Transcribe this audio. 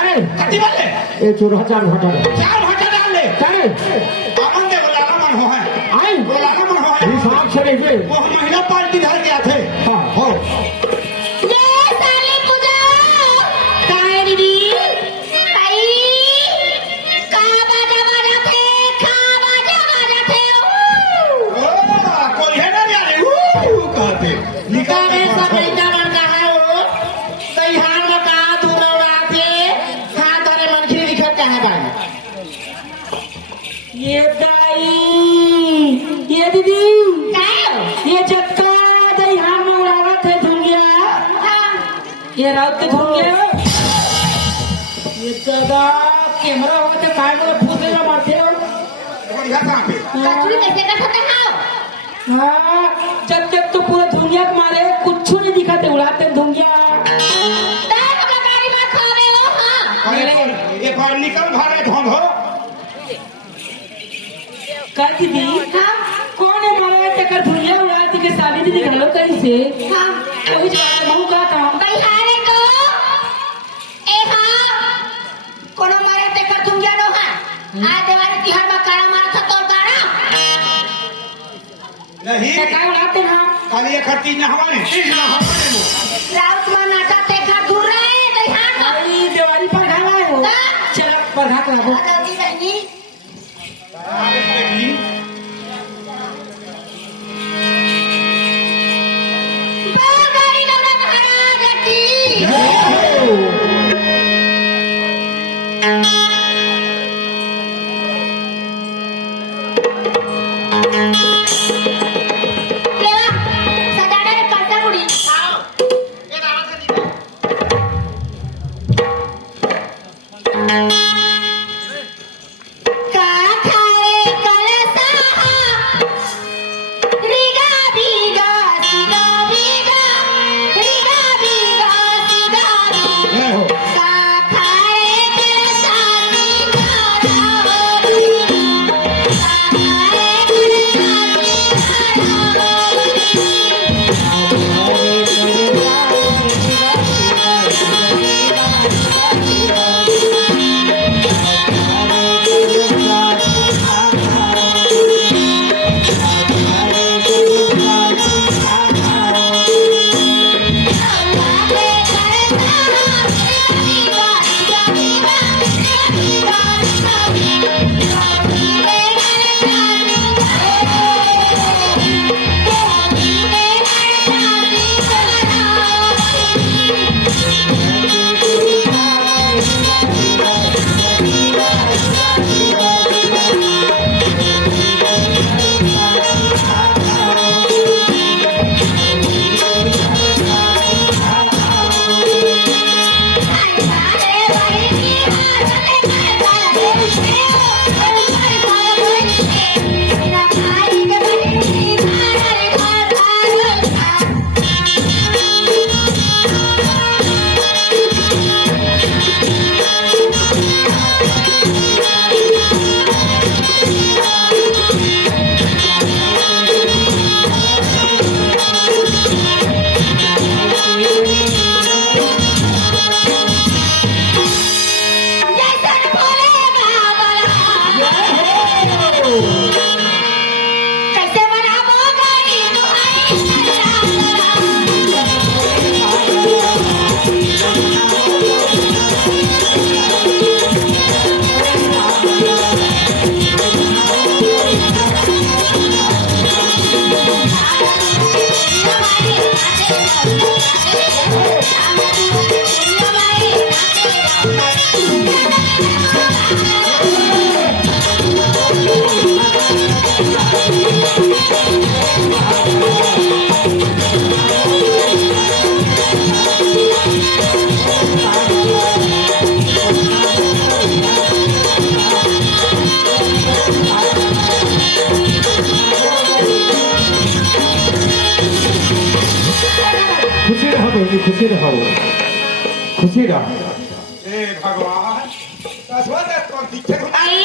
ए चूल्हा चार घटा डाल ले करे आमन दे बोला मन हो है आई बोला मन हो है हिसाब से देखिए वो महिला पार्टी धर गया थे हां हो ये साली पूजा काहे दीदी भाई का बाजा थे खा बाजा थे ओ कोई है ना यार कहते निकाले सब लड़का बन रहा है वो कई हाथ में का दूर उड़ाते हाथ वाले मनखी लिखत है भाई ये दाई ये दीदी ये चक्का दई हाथ में उड़ावत है धुंगिया ये रात के धुंगिया ये दादा कैमरा होते काय में फूसे ना मारते कोलिया कहाँ पे कचरी कैसे कर सकते हो हाँ, जब जब तो पूरा धुंगिया के मारे कुछ नहीं दिखाते उड़ाते धुंगिया तार अपना गाड़ी में खावे हो हां अरे ये कौन निकल भागे ढोंग हो कर दीदी हां कौन है बाबा टकर धुंगिया उड़ाती के शादी दीदी घलो करी से हां कोई जवाब नहीं कहा था बिहारे को ए हां कोनो मारे ते कर तुम जानो हां आज देवारी तिहार में काला मारा था तोर गाड़ा नहीं टका उड़ाते ना खाली एक खत्ती न हमारे तीन न हमारे मुंह राउत में नाचा ते का दूर रहे बिहार में अरे देवाली पर घाला है वो चल पर घाट लागो जल्दी नहीं गाड़ी लगा महाराज की सजाने रे पासा कुड़ी का खाए कलसा रीगा बीगा सीगा बीगा रीगा बीगा सीगा जय हो का खाए कलसा सीगा रावरी का खाए कलसा जैसन भोले बाबा कैसे बनाबो गाड़ी दुआरी खुशी रहो बहनी खुशी रहो खुशी रहो हे भगवान कसवा दे कौन दिखे आई